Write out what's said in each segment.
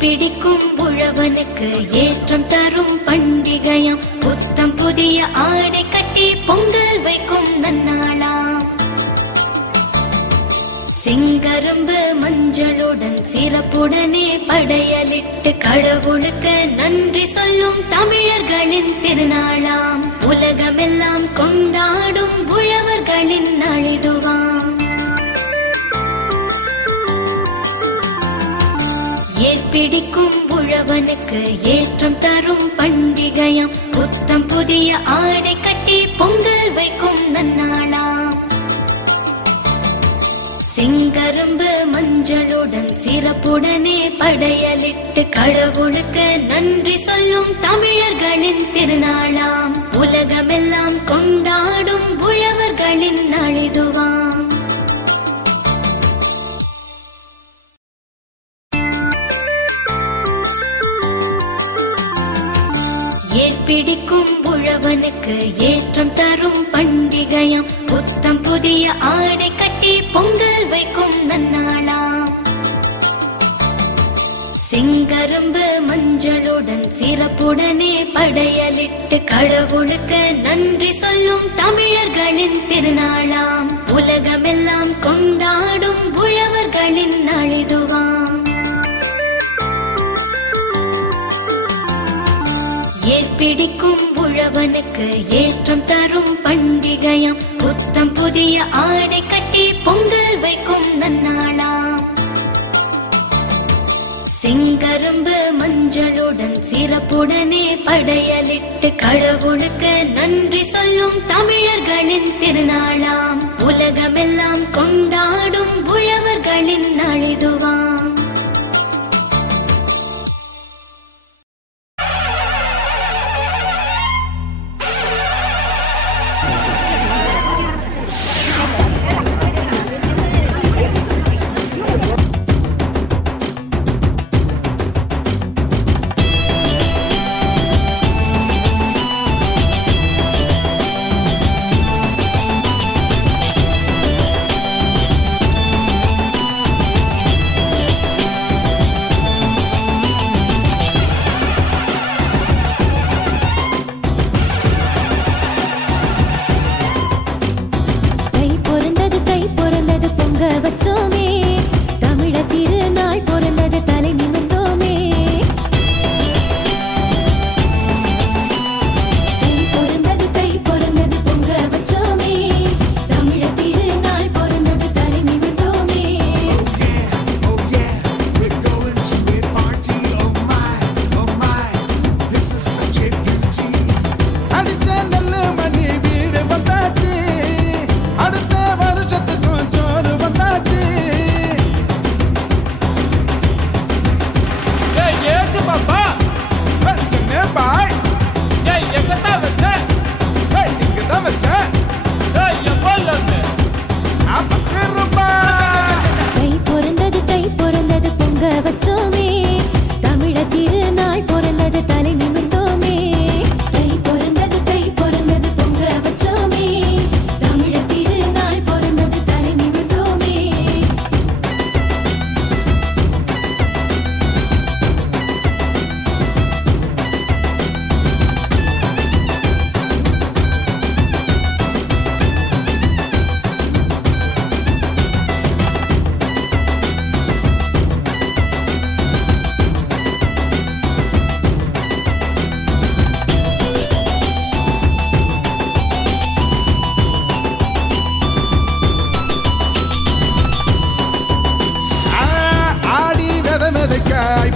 பிடிக்கும் உழவனுக்கு ஏற்றம் தரும் பண்டிகையாம், புத்தம் புதிய ஆடை கட்டி பொங்கல் வைக்கும் நன்னாளாம். செங்கரும்பு மஞ்சளுடன் சிறப்புடனே படையலிட்டு கடவுளுக்கு நன்றி சொல்லும் தமிழர்களின் திருநாளாம். உலகமெல்லாம் கொண்டாடும் உழவர்களின் நாளிதுவாம். ஏற்பிடிக்கும் உழவனுக்கு ஏற்றம் தரும் பண்டிகையாம். புத்தம் புதிய ஆடை கட்டி பொங்கல் வைக்கும் நன்னாளாம். செங்கரும்பு மஞ்சளுடன் சிறப்புடனே படையலிட்டு கடவுளுக்கு நன்றி சொல்லும் தமிழர்களின் திருநாளாம். உலகமெல்லாம் கொண்டாடும் உழவர்களின் நாளிதுவாம். ஏற்பிடிக்கும் உழவனுக்கு ஏற்றம் தரும் பண்டிகையாம். புத்தம் புதிய ஆடை கட்டி பொங்கல் வைக்கும் நன்னாளாம். செங்கரும்பு மஞ்சளுடன் சிறப்புடனே படையலிட்டு கடவுளுக்கு நன்றி சொல்லும் தமிழர்களின் திருநாளாம். உலகமெல்லாம் கொண்டாடும் உழவர்களின் நாளிதுவாம். ஏற்பிடிக்கும் உழவனுக்கு ஏற்றம் தரும் பண்டிகையாம். புத்தம் புதிய ஆடை கட்டி பொங்கல் வைக்கும் நன்னாளாம். செங்கரும்பு மஞ்சளுடன் சிறப்புடனே படையலிட்டு கடவுளுக்கு நன்றி சொல்லும் தமிழர்களின் திருநாளாம். உலகமெல்லாம் கொண்டாடும் உழவர்களின் நாளிதுவாம்.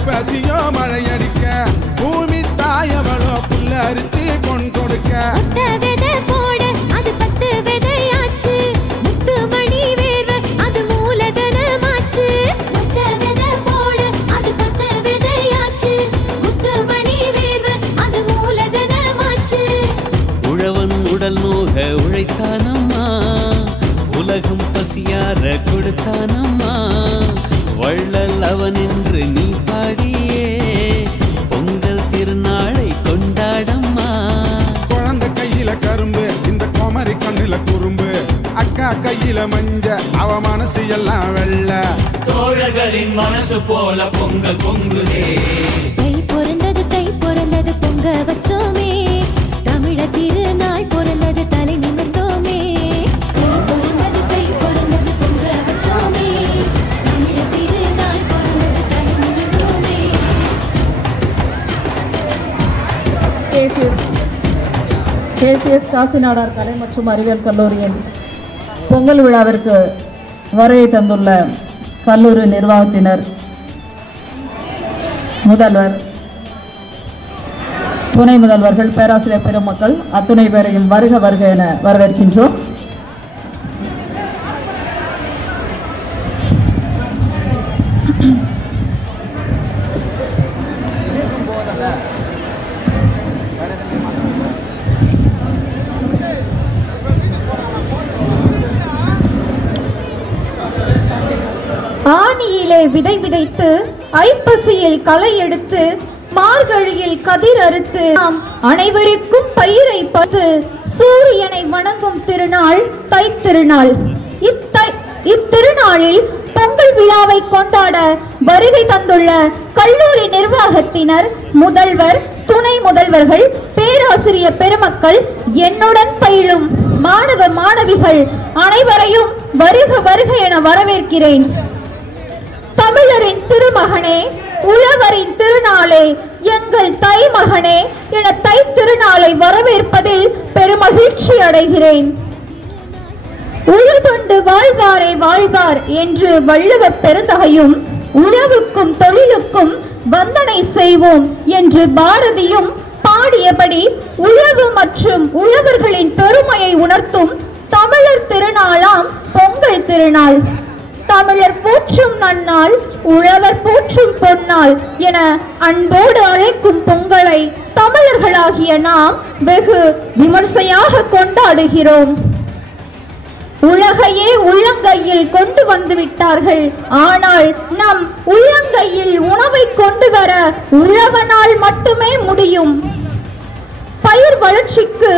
பசியோ மழையடிக்க பூமி தாயவளோ புல்லரிச்சு பொன் கொடுக்க போட அது 10 விதையாச்சு முத்து மணி வேர்வை அது மூலதனமாச்சு போட அது 10 விதையாச்சு முத்து மணி வேர்வை அது மூலதனமாச்சு. உழவன் உடல் நோக உழைத்தானம்மா உலகம் பசியார கொடுத்தானம்மா வள்ளல் அவன் என்று நீ பாடியே பொங்கல் திருநாளை கொண்டாடம்மா. குழந்தை கையில கரும்பு இந்த கோமரி கண்ணுல குறும்பு அக்கா கையில மஞ்ச அவ மனசு எல்லாம் வெள்ள தோழர்களின் மனசு போல பொங்கல் பொங்குதே. தை பிறந்தது பொங்க வச்சோமே தமிழ திருநாள் பிறந்தது தலை நிமிர்ந்தோமே. தை பிறந்தது பொங்க வச்சோமே கேசிஎஸ் காசிநாடார் கலை மற்றும் அறிவியல் கல்லூரியின் பொங்கல் விழாவிற்கு வருகை தந்துள்ள கல்லூரி நிர்வாகத்தினர், முதல்வர், துணை முதல்வர்கள், பேராசிரியர் பெருமக்கள் அத்துணை பேரையும் வருக வருக என வரவேற்கின்றோம். ஆணியிலே விதை விதைத்து, ஐப்பசியில் களை எடுத்து, மார்கழியில் கதிர் அறுத்து, நாம் அனைவருக்கும் பயிரை பார்த்து சூரியனை வணங்கும் திருநாள் தைத்திருநாள். இத்திருநாளில் பொங்கல் விழாவை கொண்டாட வருகை தந்துள்ள கல்லூரி நிர்வாகத்தினர், முதல்வர், துணை முதல்வர்கள், பேராசிரியர் பெருமக்கள், என்னுடன் பயிலும் மாணவ மாணவிகள் அனைவரையும் வருக வருக என வரவேற்கிறேன். தமிழரின் திருமகனே, உழவரின் திருநாளே, எங்கள் தை மகனே என தை திருநாளை வரவேற்பதில் பெருமகிழ்ச்சி அடைகிறேன். உழுதுண்டு வாழ்வாரே வாழ்வார் என்று வள்ளுவ பெருந்தகையும், உழவுக்கும் தொழிலுக்கும் வந்தனை செய்வோம் என்று பாரதியும் பாடியபடி உழவு மற்றும் உழவர்களின் பெருமையை உணர்த்தும் தமிழர் திருநாளாம் பொங்கல் திருநாள். தமிழர் போற்றும் நன்னாள், உழவர் போற்றும் பொன்னாள் என அன்போடு அழைக்கும் பொங்கலை தமிழர்களாகிய நாம் வெகு விமர்சையாக கொண்டாடுகிறோம். உலகையே உள்ளங்கையில் கொண்டு வந்து விட்டார்கள். ஆனால் நம் உள்ளங்கையில் உணவை கொண்டு வர உழவனால் மட்டுமே முடியும். பயிர் வளர்ச்சிக்கு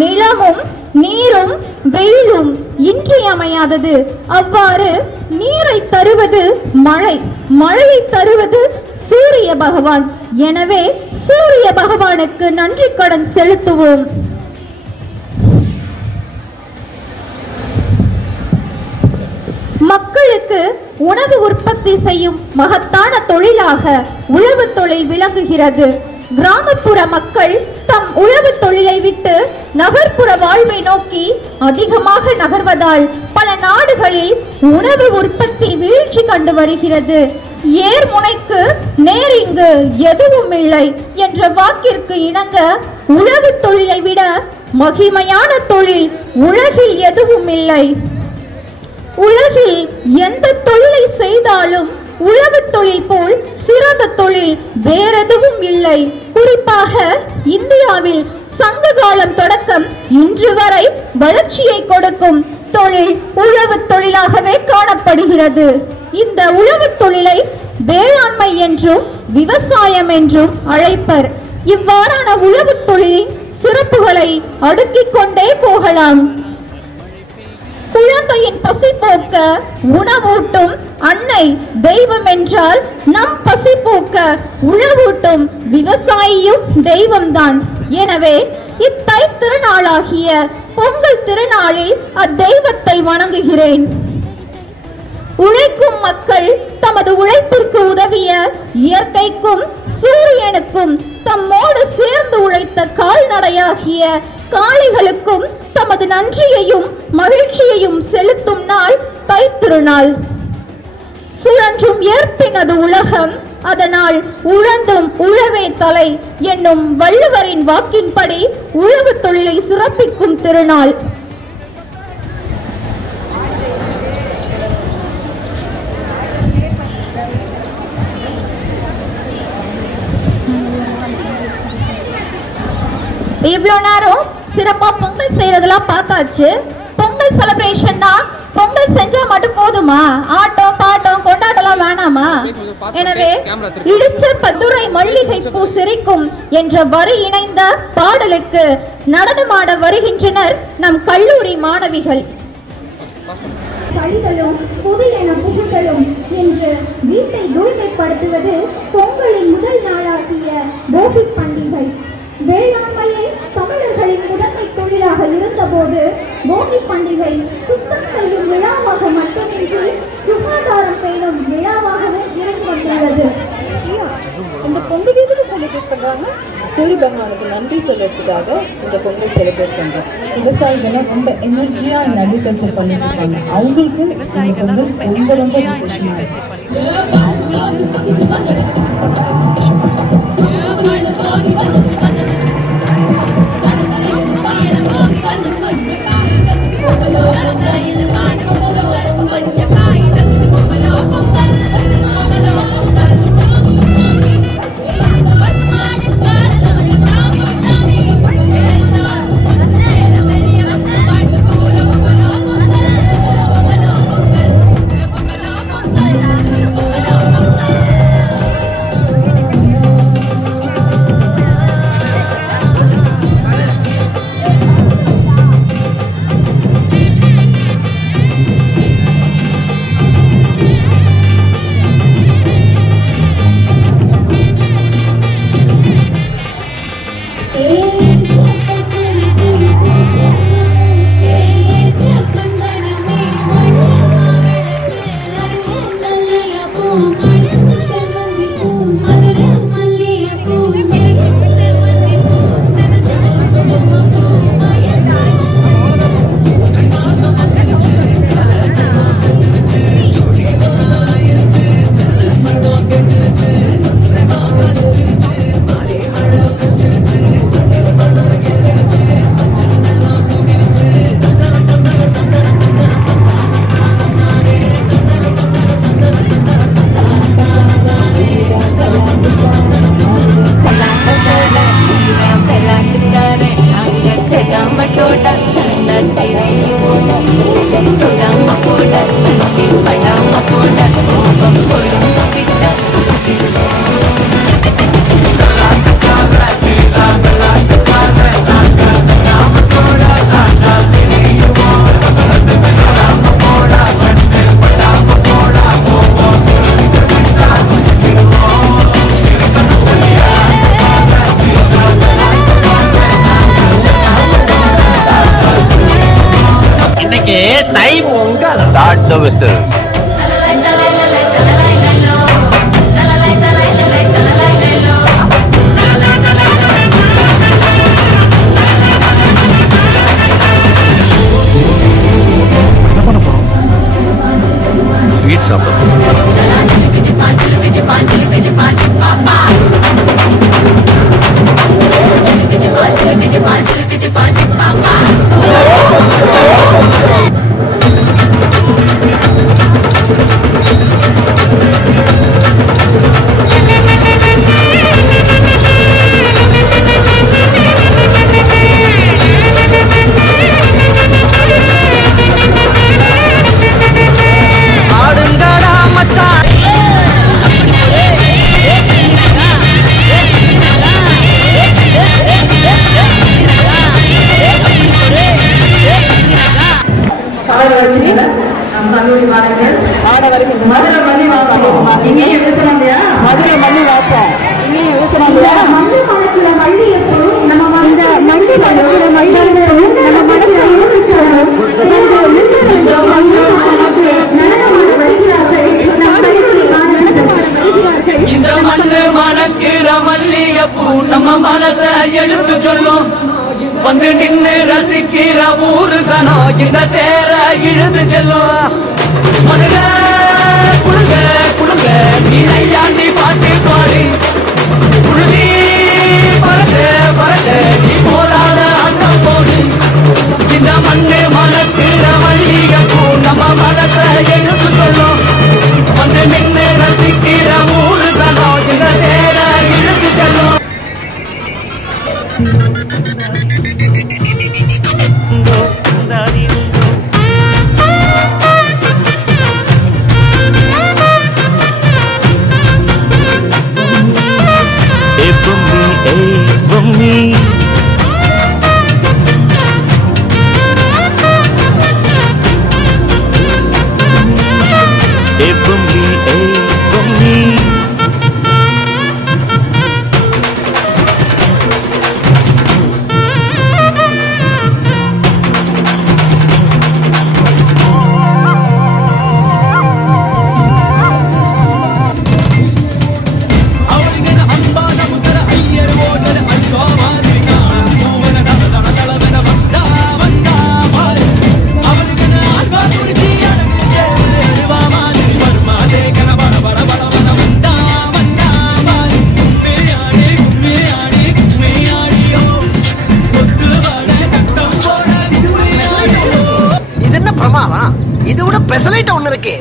நிலமும் நீரும் வெயிலும் இன்றியமையாதது. அவ்வாறு நீரை தருவது மழை, மழையை தருவது சூரிய பகவான். எனவே சூரிய பகவானுக்கு நன்றி கடன் செலுத்துவோம். மக்களுக்கு உணவு உற்பத்தி செய்யும் மகத்தான தொழிலாக உழவு தொழில் விளங்குகிறது. கிராமப்புற மக்கள் தம் உழவு தொழிலை விட்டு நகர்ப்புற வாழ்வை நோக்கி அதிகமாக நகர்வதால் பல நாடுகளில் உணவு உற்பத்தி வீழ்ச்சி கண்டு வருகிறது. ஏர் முனைக்கு நேர் இங்கு எதுவும் இல்லை என்ற வாக்கிற்கு இணங்க உழவு தொழிலை விட மகிமையான தொழில் உலகில் எதுவும் இல்லை. உலகில் எந்த தொழிலை செய்தாலும் உழவு தொழில் போல் சிறந்த தொழில் வேறெதுவும் இல்லை. குறிப்பாக இந்தியாவில் சங்க காலம் தொடக்கம் இன்று வரை வளர்ச்சியை கொடுக்கும் தொழில் உழவு தொழிலாகவே காணப்படுகிறது. இந்த உழவு தொழிலை வேளாண்மை என்றும் விவசாயம் என்றும் அழைப்பர். இவ்வாறான உழவு தொழிலின் சிறப்புகளை அடுக்கிக் கொண்டே போகலாம். குழந்தையின் பசி போக்க உணவூட்டும் அன்னை தெய்வம் என்றால் நம் பசி போக்க உழவூட்டும் விவசாயியும் தெய்வம்தான். எனவே இத்தை திருநாளாகிய பொங்கல் திருநாளில் அத்தெய்வத்தை வணங்குகிறேன். உழைக்கும் மக்கள் தமது உழைப்பிற்கு உதவிய இயற்கைக்கும் சூரியனுக்கும் தம்மோடு சேர்ந்து உழைத்த கால்நடையாகிய காளைகளுக்கும் தமது நன்றியையும் மகிழ்ச்சியையும் செலுத்தும் நாள் தைத்திருநாள். சுழன்றும் ஏற்பினது உலகம், அதனால் உழந்தும் உழவே தலை என்னும் வள்ளுவரின் வாக்கின்படி உழவு தொழிலை சிறப்பிக்கும் திருநாள். இவ்வளவு நேரம் சிறப்பா பொங்கல் செய்யறதெல்லாம் பார்த்தாச்சு. பொங்கல் செலிப்ரேஷன்னா பொங்கல் செஞ்சா மட்டும் போதுமா? ஆட்டம் பாட்டம் கொண்டாட்டலாம் வேணாமா? எனவே இடிச்ச பத்துரை மல்லிகை பூ சிரிக்கும் என்ற வரி இணைந்த பாடலுக்கு நடனமாட வருகின்றனர் நம் கல்லூரி மாணவிகள். கழிகளும் புதியன புகுதலும் என்று வீட்டை தூய்மைப்படுத்துவது பொங்கலின் முதல் நாளாகிய போகி பண்டிகை. வேளாண்மையை தமிழர்களின் முதன்மை தொழிலாக இருந்தபோது போகி பண்டிகை சுத்தம் செய்யும் விழாவாக மட்டுமின்றி சுகாதாரம் பேணும் விழாவாகவே இருந்து வந்துள்ளது. இந்த பொங்கல் எதுக்கு செலிப்ரேட் பண்றாங்க? சூரிய பகவானுக்கு நன்றி சொல்றதுக்காக இந்த பொங்கல் செலிப்ரேட் பண்றோம். விவசாயிகள்லாம் ரொம்ப எனர்ஜியா இந்த அக்ரிகல்ச்சர் பண்ணிட்டு இருக்காங்க. அவங்களுக்கு இந்த பொங்கல் ரொம்ப ரொம்ப விசேஷமா இருக்கு. Start the whistles. Sweet supper. நம்ம மனச எடுத்து சொல்லும் வந்து நின்று ரசிக்கிற ஊரு சனம் இந்த தேர இழுத்து செல்லும் மதுர குழுங்க குழுங்க நீ நையாண்டி பாட்டு பாடி குழுதி பறக்க பறக்க நீ போராட அண்ணம் போடு இந்த மண்ணு மணக்கிற மல்லிகை பூ நம்ம மனச எடுத்து சொல்லும் வந்து நின்று ரசிக்கிற ஊரு சனம் இந்த தேர இழுத்து செல்லும் இதை விட பெசலைட் ஒண்ணு இருக்கு.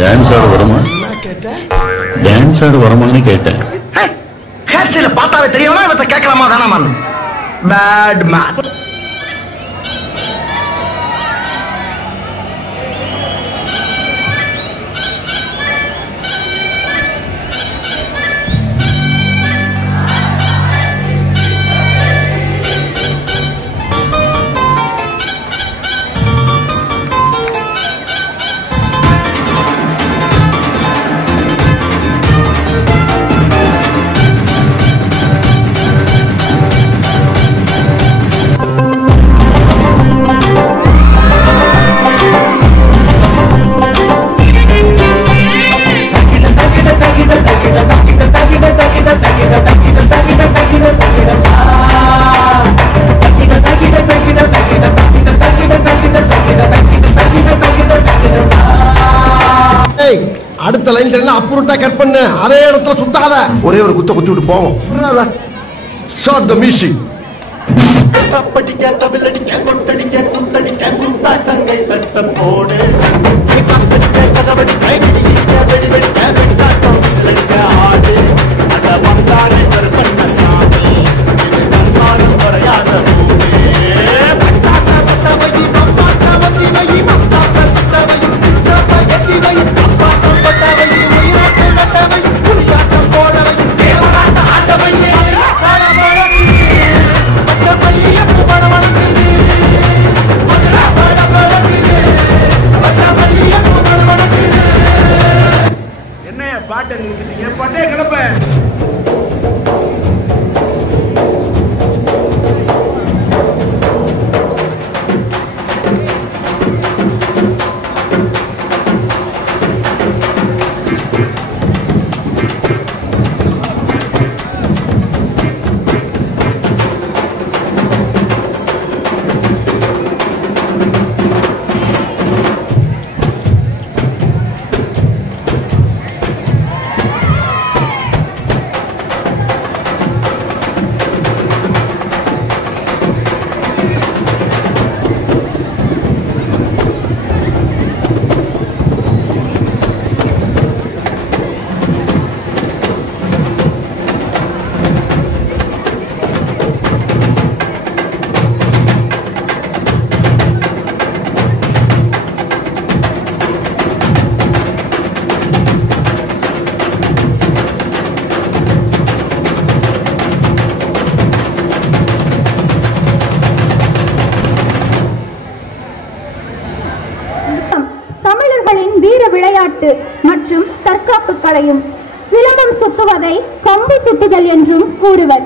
டான்ஸ் ஆட வருமா? டான்ஸ் ஆட வருமான்னு கேட்டேன். ஹேர் ஸ்டைல பார்த்தாவே தெரியவனா இவத்தை கேட்கலாமா வேணாமா? Bad man. அடுத்த லைன் தெரியல அப்புறட்டா கட் பண்ணு. அதே இடத்துல சுத்தாத. ஒரே ஒரு குத்த குத்தி விட்டு போவோம். Shot the music. படிக்க தவிலடிக்க கொட்டடிக்க குத்தடிக்க குத்தாட்டங்கை தட்ட போடு. கதவடி கைடிக்க வெடி வெடிக்க வெட்டாட்டம் விசிலடிக்க ஆடு. அத வந்தாரே கருப்பண்ண சாமி. இது கண்மாரம் வரையாத பூமி. பட்டாச பட்டவை பம்பாட்ட வத்தி வை மம்தாட்ட சுட்டவை சிற்றப்ப எத்தி வை அப்பாட்ட பட்டவை உயிராட்ட பட்டவை புலியாட்டம் போடவை கேவலாட்ட ஆட்டவை பரமழகு பச்சை பள்ளிய பரமழகு மதுரா பரமழகு பச்சை பள்ளிய பரமழகு. என்னைய பாட்டை நிறுத்திட்டீங்க? பாட்டே கிளப்ப. மற்றும் தற்காப்பு கலையும். சிலம்பம் சுத்துவதை கம்பு சுத்துதல் என்றும் கூறுவர்.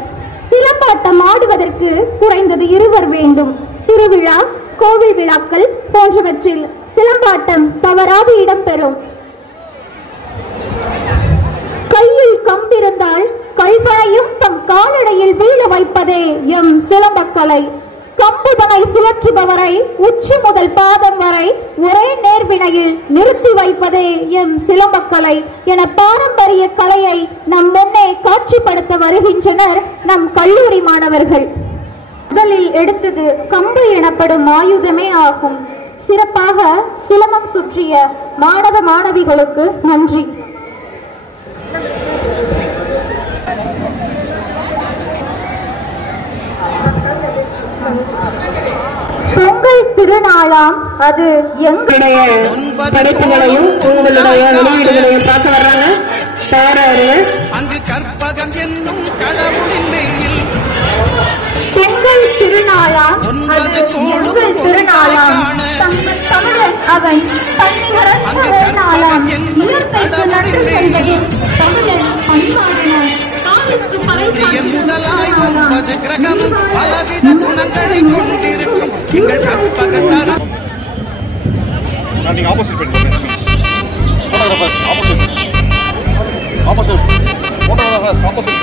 சிலம்பாட்டம் ஆடுவதற்கு குறைந்தது இருவர் வேண்டும். திருவிழா, கோவில் விழாக்கள் போன்றவற்றில் சிலம்பாட்டம் தவறாது இடம்பெறும். கையில் கம்பிருந்தால் கல்வனையும் தம் காலடையில் வீழ வைப்பதே எம் சிலம்பக்கலை. கம்புதனை சுழற்றுபவரை உச்சி முதல் பாதம் வரை ஒரே நேர்வினையில் நிறுத்தி வைப்பதே எம் சிலம்பக்கலை என பாரம்பரிய கலையை நம் முன்னே காட்சிப்படுத்த வருகின்றனர் நம் கல்லூரி மாணவர்கள். முதலில் எடுத்தது கம்பு எனப்படும் ஆயுதமே ஆகும். சிறப்பாக சிலம்பம் சுற்றிய மாணவ மாணவிகளுக்கு நன்றி. பொங்கல் திருநாளாம் அது எங்களுடைய படைப்புகளையும் உங்களுடைய வெளியீடுகளையும் பார்க்க வர்றாங்க. தயாராக அங்கு கற்பகம் என்னும் கடவுளின் பொங்கல் திருநாளாம் அது எங்கள் திருநாளாம். தமிழன் அவன் பன்னிவரன் நாளாம். இயற்கைக்கு நன்றி செய்வது தமிழன் பண்பாடினான். முதலாய் 9 கிரகம் பலவித குணங்களை கொண்டிருக்கும் எங்கள் கற்பகத்தரம். நீங்க ஆப்போசிட் பண்ணுங்க. ஆப்போசிட் போட்டோகிராஃபர்ஸ் ஆப்போசிட்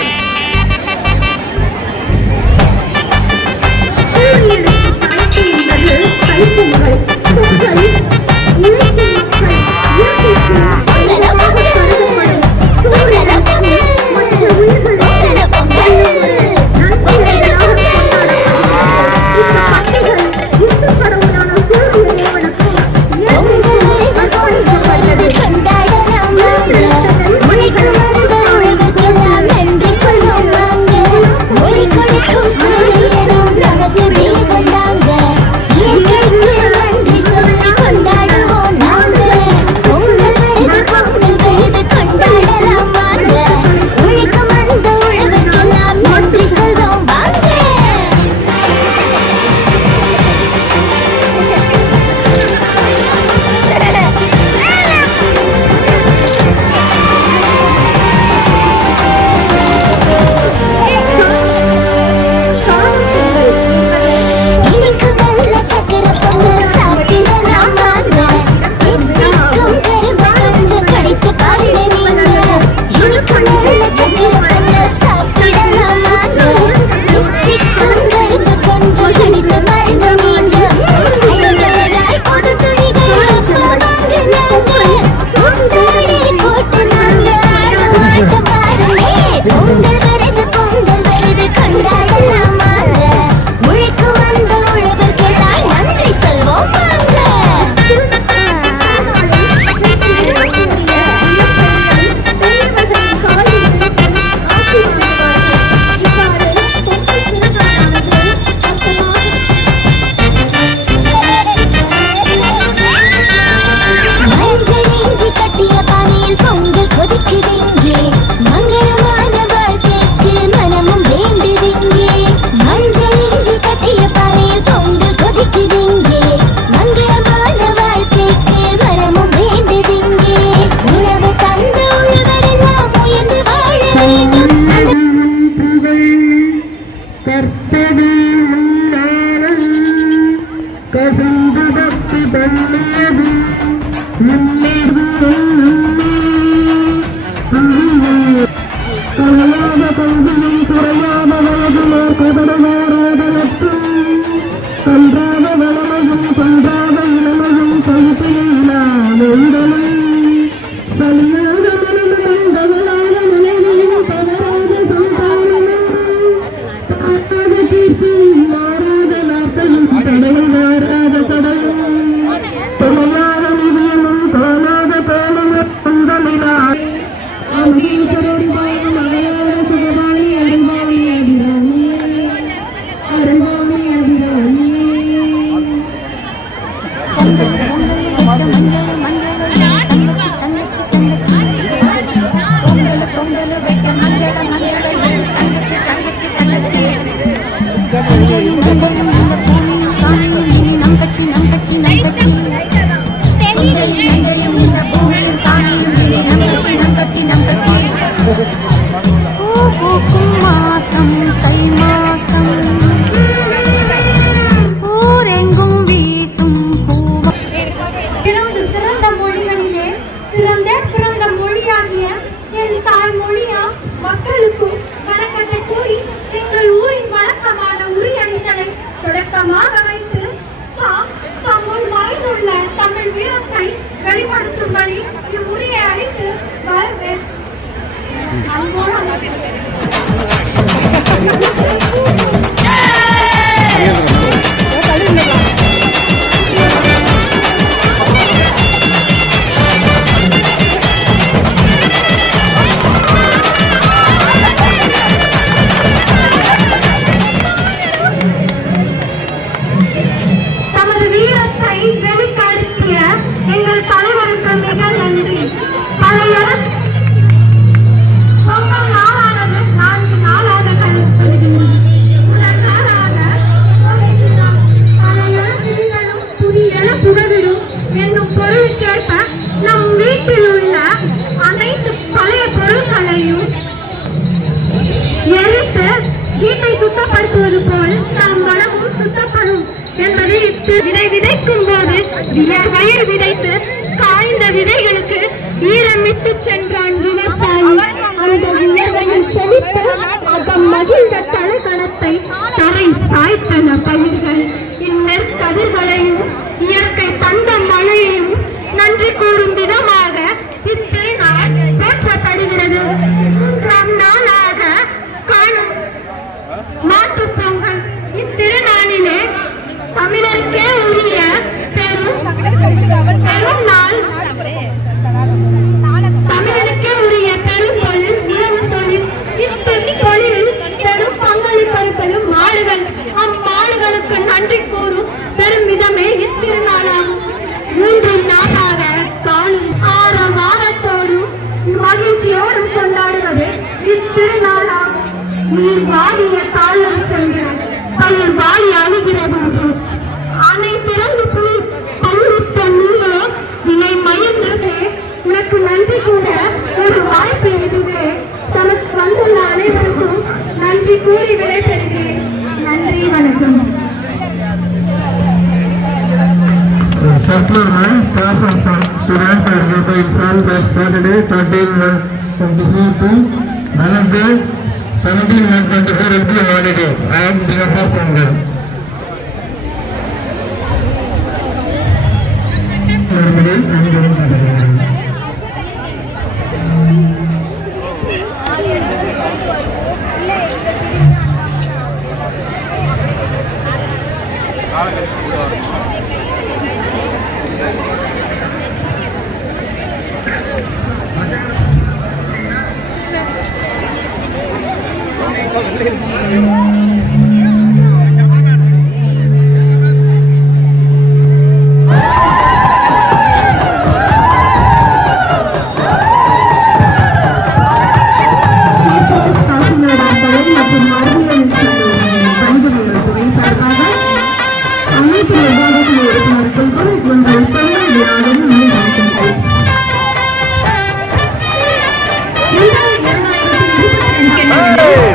விதை விதைக்கும் போது விதைத்து காய்ந்த விதைகளுக்கு ஈரமிட்டு சென்றான் விவசாயி. இத்திருநாளாம் நீர் வாடிய காலம் சென்று பயிர் வாடி அழுகிறது என்று அணை திறந்து போய் பயிரிட்ட நீயே இணை மயந்தது உனக்கு நன்றி கூட ஒரு வாய்ப்பு இதுவே தனக்கு வந்துள்ள அனைவருக்கும் நன்றி கூறி விடைபெறுகிறேன். நன்றி, வணக்கம். Circular man, staff and students are hereby informed that Saturday 13/1/24 to Wednesday 17/1/24 will be a holiday. I am behalf of Pongal.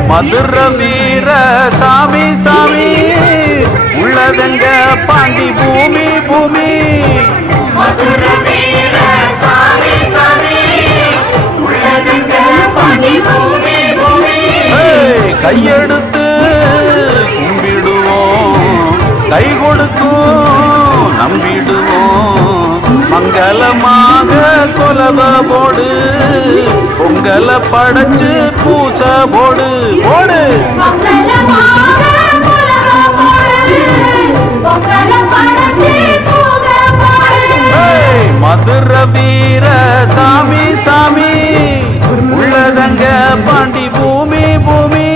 மதுர வீர சாமி சாமி உள்ளதங்க பாண்டி பூமி பூமி மதுர வீர சாமி சாமி உள்ளதங்க பாண்டி பூமி பூமி கையெடுத்து கும்பிடுவோம் கை கொடுக்கும் நம்பிடுவோம் மங்களமாக கொலவ போடு பொங்கல படைச்சு பூச போடு போடு மதுர வீர சாமி சாமி உள்ளதங்க பாண்டி பூமி பூமி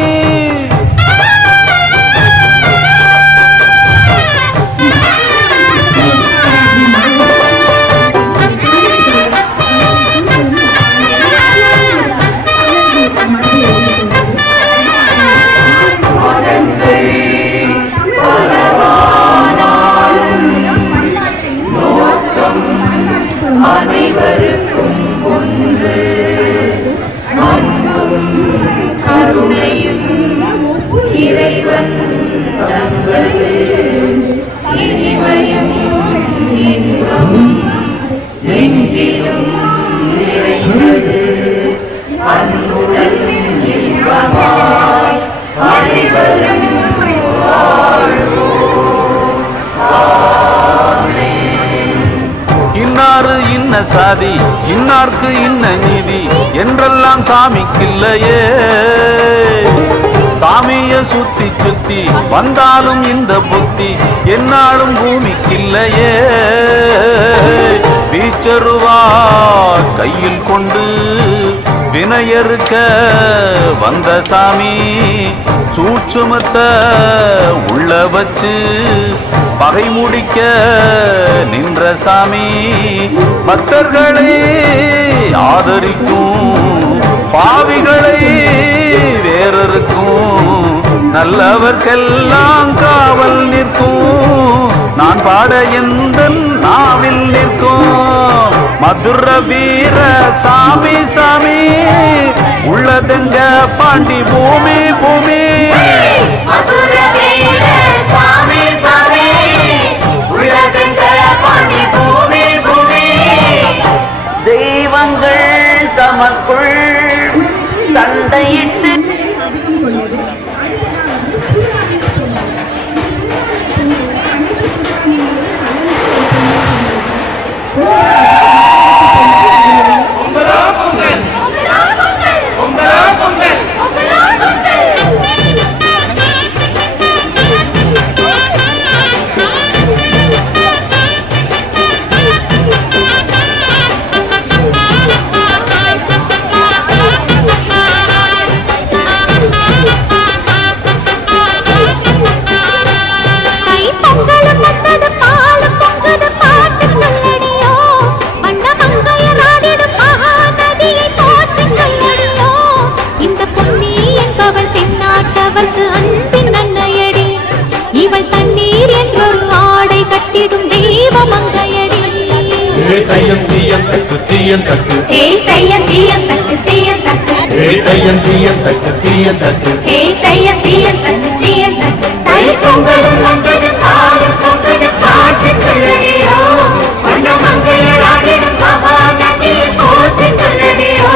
அனைவருக்கும் ஒன்று அன்பும் கருணையும் இறைவன் தந்தது இனிமையும் இன்பமும் எங்கிலும் நிறைந்தது அன்புடன் இன்பமாய் அனைவரும் இன்னாரு இன்ன சாதி இன்னார்க்கு இன்ன நீதி என்றெல்லாம் சாமிக்கில்லையே சாமிய சுத்தி சுத்தி வந்தாலும் இந்த புத்தி என்னாலும் பூமிக்கில்லையே வீச்சருவா கையில் கொண்டு வினையறுக்க வந்த சாமி சூட்சுமத்த உள்ள வச்சு பகை முடிக்க நின்ற சாமி பக்தர்களை ஆதரிக்கும் பாவிகளை வேறறுக்கும் நல்லவர்க்கெல்லாம் காவல் நிற்கும் நான் பாட எந்த நாவில் நிற்கும் மதுர வீர சாமி சாமி உள்ளதெங்க பாண்டி பூமி பூமி மதுர வீர சாமி சாமி உள்ளதெங்க பாண்டி பூமி பூமி தெய்வங்கள் தமக்குள் சண்டையிட்டு தீயன் தக்கு தையன் தீயன் தக்கு தீயன் தக்கு தையன் தீயன் தக்கு தீயன் தக்கு தையன் தீயன் தக்கு தீயன் தக்கு தை பொங்கலும் வந்தது பாடு பொங்கது பாட்டு சொல்லடியோ வண்ண மங்கையர் ஆடிடும் பாபா நதியை போற்றி சொல்லடியோ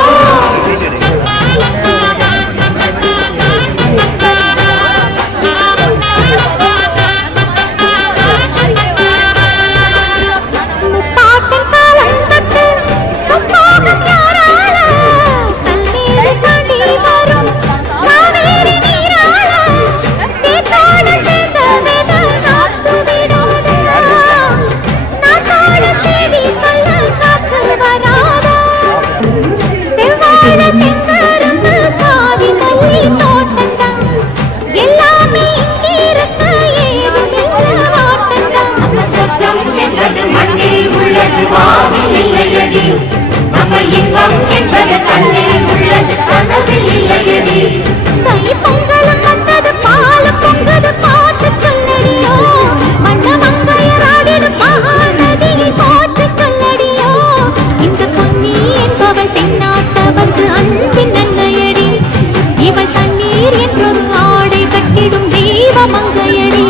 நம்ம இன்பம் என்பது கண்ணில் உள்ளது கனவில் இல்லையடி தை பொங்கலும் வந்தது பால் பொங்கது பாட்டு சொல்லடியோ வண்ண மங்கையர் ஆடிடும் மகாநதியை போற்றி சொல்லடியோ இந்த பொன்னி என்பவள் தென்னாட்டவர்க்கு அன்பின் நன்மையடி இவள் தண்ணீர் என்றொரு ஆடை கட்டிடும் தெய்வ மங்கையடி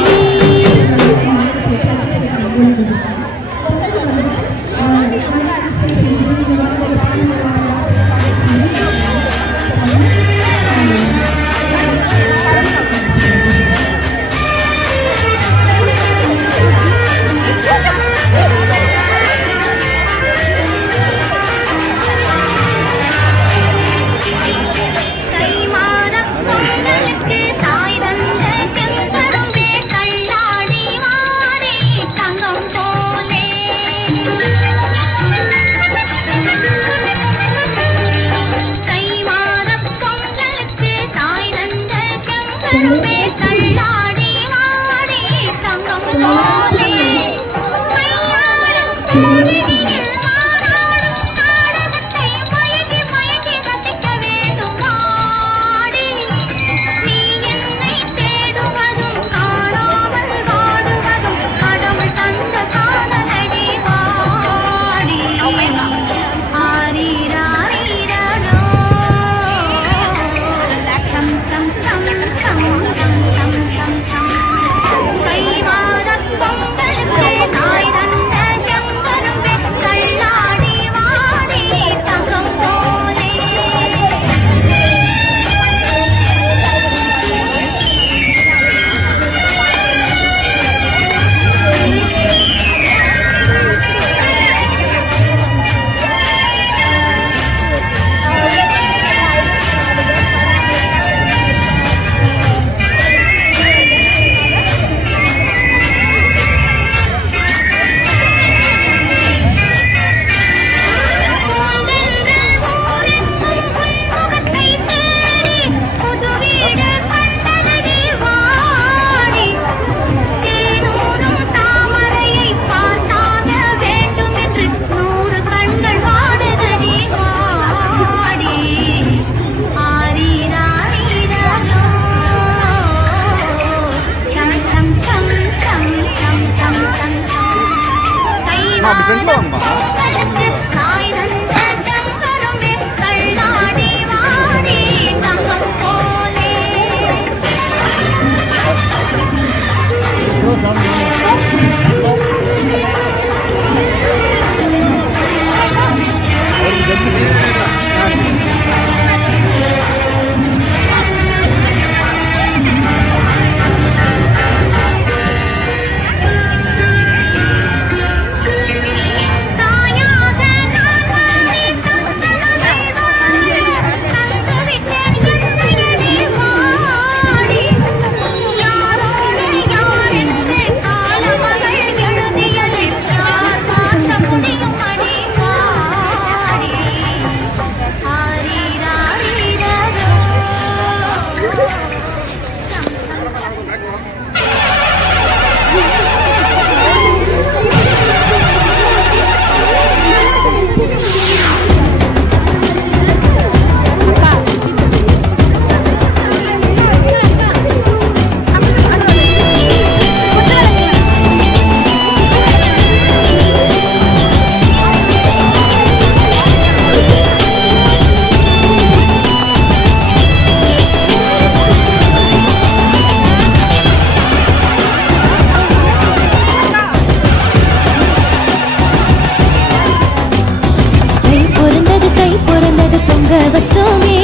பிறந்தது பொங்க வச்சோமே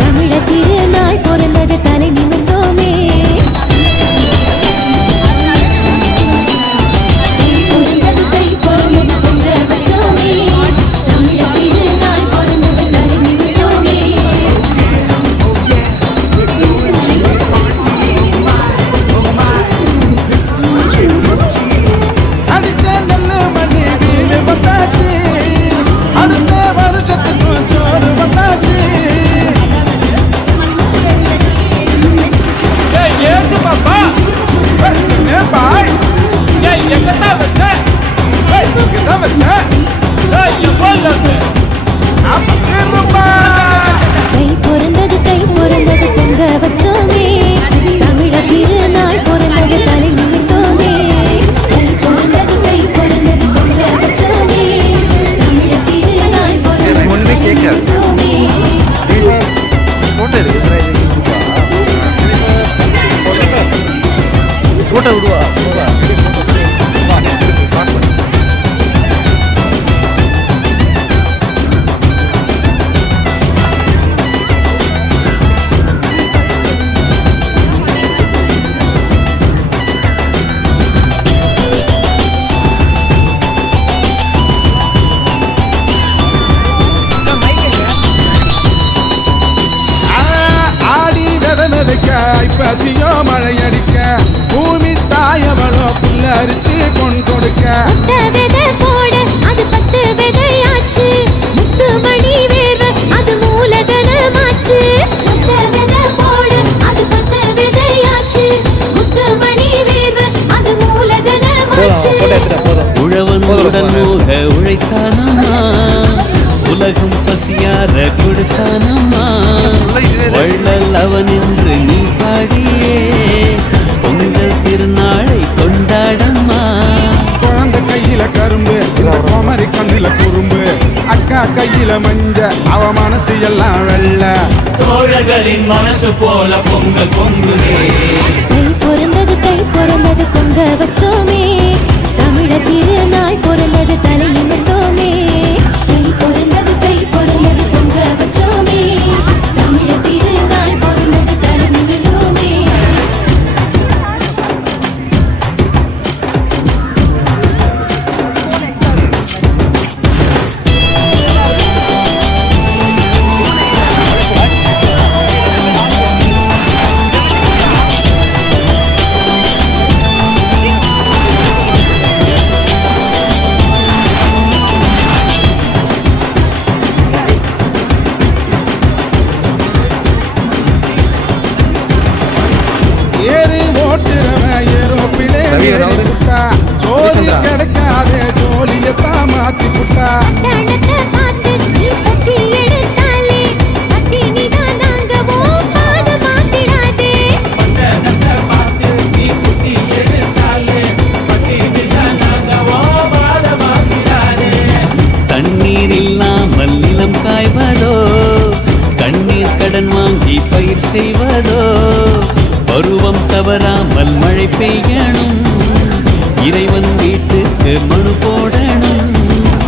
தமிழ திருநாள் பிறந்தது தலை நிமிர்ந்தோமே கை பிறந்தது பொங்க வச்சோமே தமிழ திருநாள் பிறந்தது தலை நிமிர்ந்தோமே அடிச்ச நல்ல மணி வீடு வந்தாச்சு அடுத்த வருஷத்துக்கும் சோறு வந்தாச்சு பாய் எங்கதான் வச்ச கை பிறந்தது பொங்க வச்சோமே தமிழ திருநாள் பிறந்தது தலை நிமிர்ந்தோமே கை பிறந்தது பொங்க வச்சோமே தமிழ திருநாள் பிறந்தது தலை நிமிர்ந்தோமே போட்டோ விடுவா ஆடி விதமெதைக்க ஐப்பசியோ மழையடிக்க பூமி தாயவளோ புல்லரிச்சு கொண்டொடுக்க விதை போட அது 10 விதையாச்சு முத்து மணி வேர்வை அது மூலதனமாச்சு விதை போட அது 10 விதையாச்சு முத்து மணி வேர்வை அது மூலதனமாச்சு உழவன் உடல் நோக உழைத்தானம்மா உலகம் பசியார கொடுத்தானம்மா வள்ளல் அவன் என்று நீ பாடியே பொங்கல் திருநாளை கொண்டாடம்மா குழந்தை கையில கரும்பு இந்த கோமரி கண்ணுல குறும்பு அக்கா கையில மஞ்ச அவ மனசு எல்லாம் வெள்ள தோழர்களின் மனசு போல பொங்கல் பொங்குதே கை பிறந்தது பொங்க வச்சோமே தமிழ திருநாள் பிறந்தது தலை நிமிர்ந்தோமே கை பிறந்தது பொங்க வச்சோமே தமிழ திருநாள் பிறந்தது தலை நிமிர்ந்தோமே ஏறி ஓட்டுறவ ஏரோப்பிலே ஏறி புட்டா ஜோலி கிடைக்காதே ஜோலியத்தான் மாத்தி புட்டா தண்ணீர் இல்லாமல் நிலம் காய்வதோ கண்ணீர் கடன் வாங்கி பயிர் செய்வதோ பருவம் தவறாமல் மழை பெய்யணும் இறைவன் வீட்டுக்கு மனு போடணும்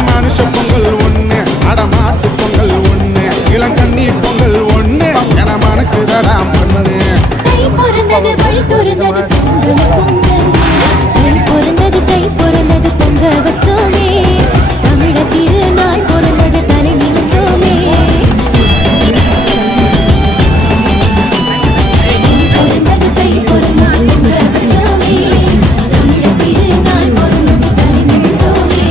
மனுஷ பொங்கல் ஒண்ணு அடமாட்டு பொங்கல் ஒண்ணு இளங்கண்ணி பொங்கல் ஒண்ணு என மனக்கு தடாம் பொண்ணு கை பிறந்தது பொங்கல் பொங்கல் கை பிறந்தது பொங்க வச்சோமே தமிழ திருநாள் பிறந்தது தலை நிமிர்ந்தோமே கை பிறந்தது பொங்க வச்சோமே தமிழ திருநாள் பிறந்தது தலை நிமிர்ந்தோமே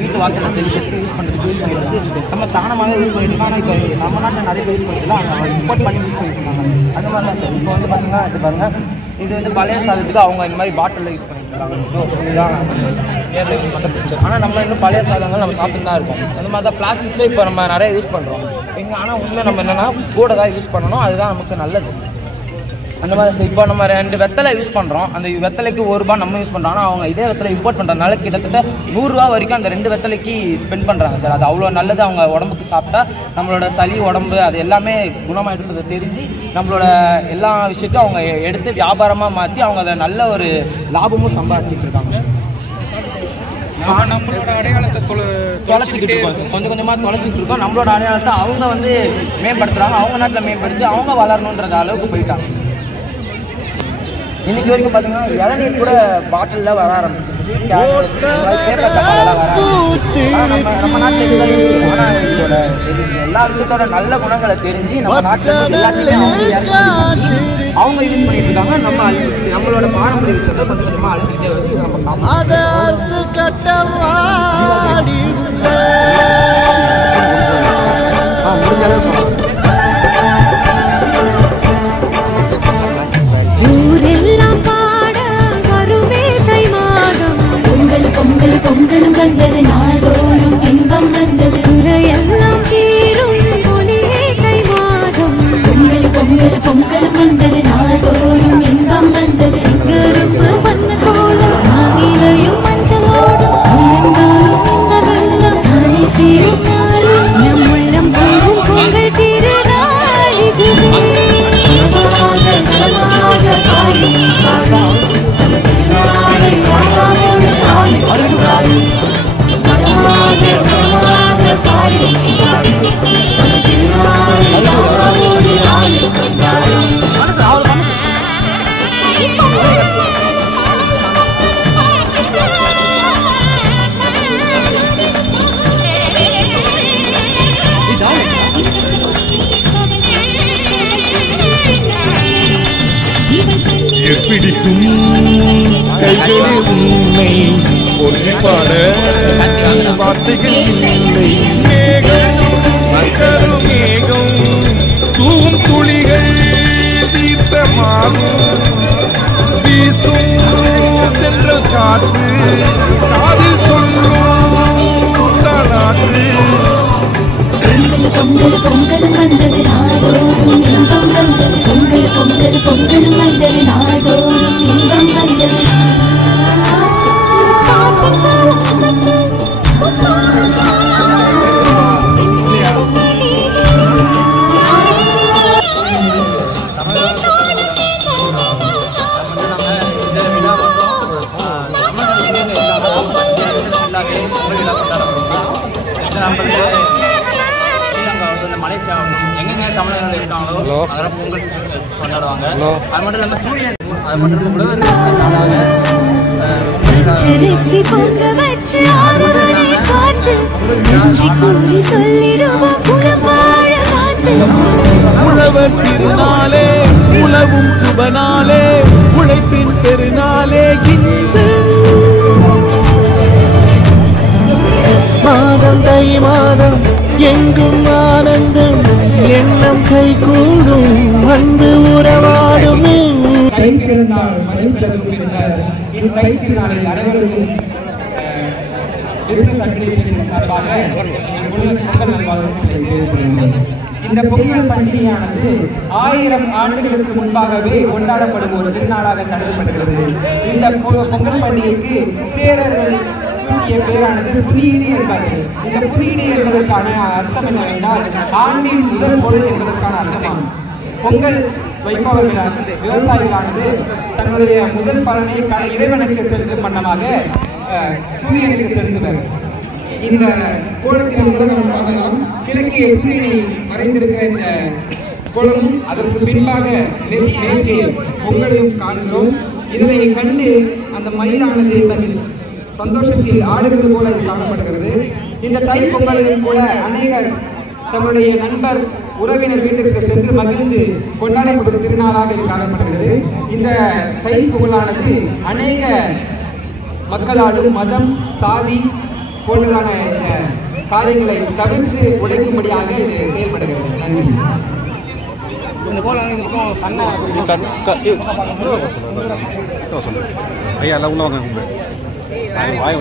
வீட்டு வாசலில் தெளிக்கிறதுக்கு யூஸ் பண்ணிட்டு நம்ம சாணமாக யூஸ் பண்ணிட்டு இருக்கோம். ஆனால் இப்போ நம்ம நாட்டில் நிறைய பேர் யூஸ் பண்ணிக்கலாம், அவங்க இம்போர்ட் பண்ணி யூஸ் பண்ணிட்டு இருக்காங்க. அந்த மாதிரி தான் சார். இப்போ வந்து பார்த்தீங்கன்னா இது பாருங்கள், இது வந்து பழைய சாதத்துக்கு அவங்க இந்த மாதிரி பாட்டிலில் யூஸ் பண்ணிட்டு இருக்காங்க. இதுதான் நேரில் யூஸ் பண்ணுற பிக்சர். ஆனால் நம்ம இன்னும் பழைய சாதங்கள் நம்ம சாப்பிட்டு தான் இருக்கோம். அந்த மாதிரி தான் பிளாஸ்டிக்ஸை இப்போ நம்ம நிறைய யூஸ் பண்ணுறோம் இங்கே. ஆனால் உண்மை நம்ம என்னென்னா கூட தான் யூஸ் பண்ணணும், அதுதான் நமக்கு நல்லது. அந்த மாதிரி இப்போ நம்ம 2 வெத்தலை யூஸ் பண்ணுறோம், அந்த வெத்தலைக்கு ₹1 நம்ம யூஸ் பண்ணுறோம். ஆனால் அவங்க இதே வெத்தலை இம்போர்ட் பண்ணுறதுனால கிட்டத்தட்ட ₹100 வரைக்கும் அந்த 2 வெத்தலைக்கு ஸ்பெண்ட் பண்ணுறாங்க சார். அது அவ்வளோ நல்லது. அவங்க உடம்புக்கு சாப்பிட்டா நம்மளோட சளி உடம்பு அது எல்லாமே குணமாயிட்டுன்றதை தெரிஞ்சு நம்மளோட எல்லா விஷயத்தையும் அவங்க எடுத்து வியாபாரமாக மாற்றி அவங்க அதை நல்ல ஒரு லாபமும் சம்பாதிச்சுட்டு இருக்காங்க. நம்மளோட அடையாளத்தை தொலைச்சிக்கிட்டு இருக்கோம் சார். கொஞ்சம் கொஞ்சமாக தொலைச்சிக்கிட்டு இருக்கோம். நம்மளோட அடையாளத்தை அவங்க வந்து மேம்படுத்துகிறாங்க, அவங்க நாட்டில் மேம்படுத்தி அவங்க வளரணுன்ற அளவுக்கு போயிட்டாங்க. இன்னைக்கு வரைக்கும் பார்த்தீங்கன்னா இளநீர் கூட பாட்டிலில் வர ஆரம்பிச்சிருச்சு, பேப்பர் டப்பாலெல்லாம் வர ஆரம்பிச்சு. நம்ம நாட்டில் ஆனால் இதோட எல்லா விஷயத்தோட நல்ல குணங்களை தெரிஞ்சு நம்ம நாட்டில் எல்லாத்தையுமே அவங்க யூஸ் பண்ணிட்டு இருக்காங்க. நம்மளோட பாரம்பரிய விஷயத்தை கொஞ்சம் கொஞ்சமாக அழிஞ்சிட்டே வருது. இது நம்ம முடிஞ்ச அளவுக்கு பொங்கல் பொங்கலும் வந்தது, நாள்தோறும் இன்பம் வந்தது, குறையெல்லாம் தீரும் ஒளியே தை மாதம். பொங்கல் பொங்கல் பொங்கலும் வந்தது, நாள்தோறும் இன்பம் வந்தது, சிங்கரும்பு வந்த கோலம் ஆவிலையும் மஞ்சளோடும் அலங்காரம் இந்த வெள்ளம் நானே சேரும் நாடு, நம் உள்ளம் பொங்கும் பொங்கல் திருநாள் இதுவே. பிடிக்கும் கைகளில் உன்னை ஒன்று பாட வார்த்தைகள் இல்லை. மேகம் கருமேகம் தூவும் துளிகள் தீர்த்தமாகும், வீசும் தென்றல் காற்று காதில் சொல்லும் தாளாற்று. பொங்கல் பொங்கலும் வந்தது, நாள்தோறும் இன்பம் வந்தது, பொங்கல் பொங்கல் பொங்கலும் வந்தது, நாள்தோறும் இன்பம் வந்தது. மலேசியா எங்கெங்க தமிழர்கள் இருக்காங்களோ அதெல்லாம் பொங்கல் கொண்டாடுவாங்க. அது மட்டும் இல்லாமல் சூரியன் அது மட்டும் கூட உழவர் திருநாளே உழவும் சுபநாளே உழைப்பின் பெருநாளே இன்று. மாதம் தை மாதம் எங்கும் ஆனந்தம், எண்ணம் கை கூடும் அன்பு உறவாடும். இந்த பொங்கல் பண்டிகையானது 1000 ஆண்டுகளுக்கு முன்பாகவே கொண்டாடப்படும் ஒரு திருநாளாக கருதப்படுகிறது. இந்த பொங்கல் பண்டிகைக்கு சேரர்கள் பேரானது புதியீடு என்பார்கள். இந்த புதியீடு என்பதற்கான அர்த்தம் என்னவென்றால் ஆண்டின் முதல் பொருள் என்பதற்கான அர்த்தமாகும். பொங்கல் வைப்பவர்களான விவசாயிகளானது தன்னுடைய முதல் பலனை இறைவனுக்கு செலுத்தும் வண்ணமாக சூரியனுக்கு செலுத்துவர். இந்த கோலத்தின் உலகம் கிழக்கே சூரியனை மறைந்திருக்கிற இந்த கோலமும் அதற்கு பின்பாக மேற்கே பொங்கலையும் காண்கிறோம். இதனை கண்டு அந்த மயிலானது தன் சந்தோஷத்தில் ஆடுகிறது போல இது காணப்படுகிறது. இந்த தை பொங்கலில் கூட அநேகர் தன்னுடைய நண்பர் உறவினர் வீட்டிற்கு சென்று மகிழ்ந்து கொண்டாடப்படும் திருநாளாக இது காணப்படுகிறது. இந்த தை பொங்கலானது அநேக மக்களாலும் மதம் சாதி போன்றதான காரியங்களை தவிர்த்து உடைக்கும்படியாக இது செயல்படுகிறது. நன்றி. ஐயா எல்லாம் உள்ள வாங்க வாய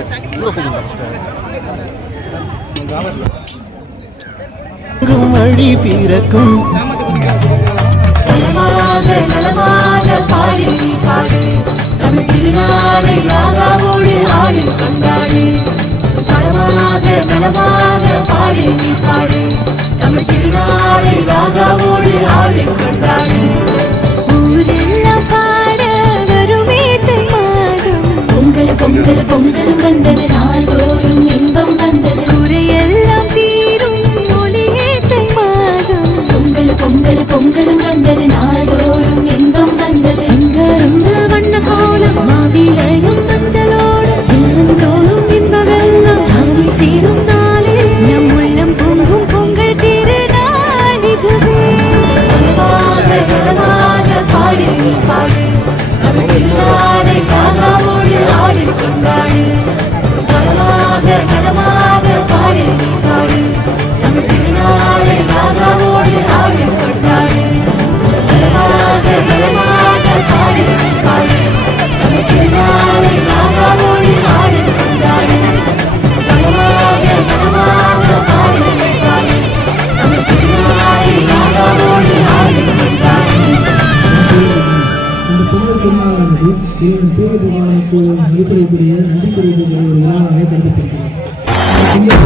வழி பிறக்கும் நலமாக பாடி பாடு தமிழ் திருநாளை ராகாவோடு ஆடி கொண்டாடு. நலமாக பாடி பாடு தமிழ் திருநாளை ராகாவோடு ஆடி கொண்டாடு. ஊரெல்லாம் பாட வருமே மாதம் பொங்கல் பொங்கல் பொங்கல் வந்தது நாள்தோறும் இன்பம் வந்தது குறையெல்லாம் தீரும் ஒளியே மாதம் பொங்கல் பொங்கல் பொங்கல் வந்தது நாள்தோறும் இன்பம் வந்தது சிங்கரந்து வண்ண கோலம் மாவிலையும் மஞ்சளோடு இல்லந்தோறும் இன்பமெல்லாம் நாளை சேரும் நாளே நம் உள்ளம் பொங்கும் பொங்கல் திருநாள் இதுவே. பாடு பாடு தமிழ் திருநாளை ராகாவோடு ஆடி கொண்டாடு. நலமாக பாடு பாடு தமிழ் திருநாளை ராகாவோடு ஆடி கொண்டாடு. நலமாக பாடு பாடு தமிழ் திருநாளை ராகாவோடு ஆடி கொண்டாடு. நலமாக பாடு பாடு தமிழ் திருநாளை ராகாவோடு ஆடி கொண்டாடு. இந்த பொங்கல் திருநாளானது இறைவன் சூரிய பெருமானுக்கு அளிப்பதற்குரிய நன்றி தெரிவிக்கிற ஒரு விழாவாக கருதப்படுகிறது.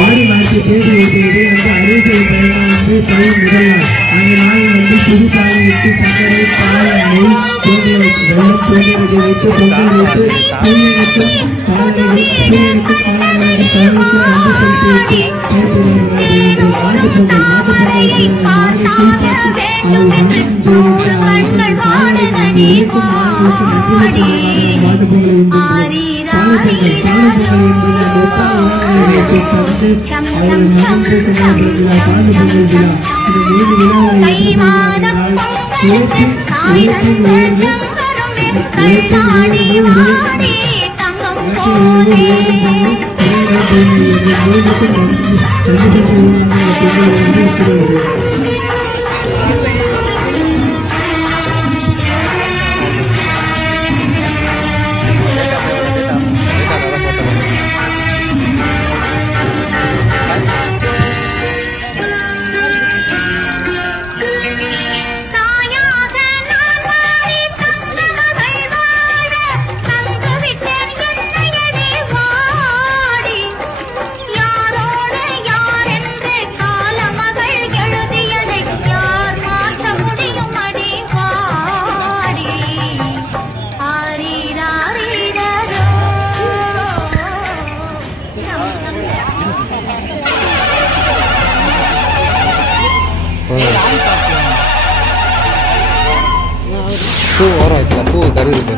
ஆடி மாற்றி தேடி வைக்கிறது வந்து அறுபது பயணம் வந்து பயிர் முதலாம் அந்த நாள் வந்து புது பாலை விட்டு சர்க்கரை பால் நெய் பூ ஓரம் வைக்கலாம், பூ கருது.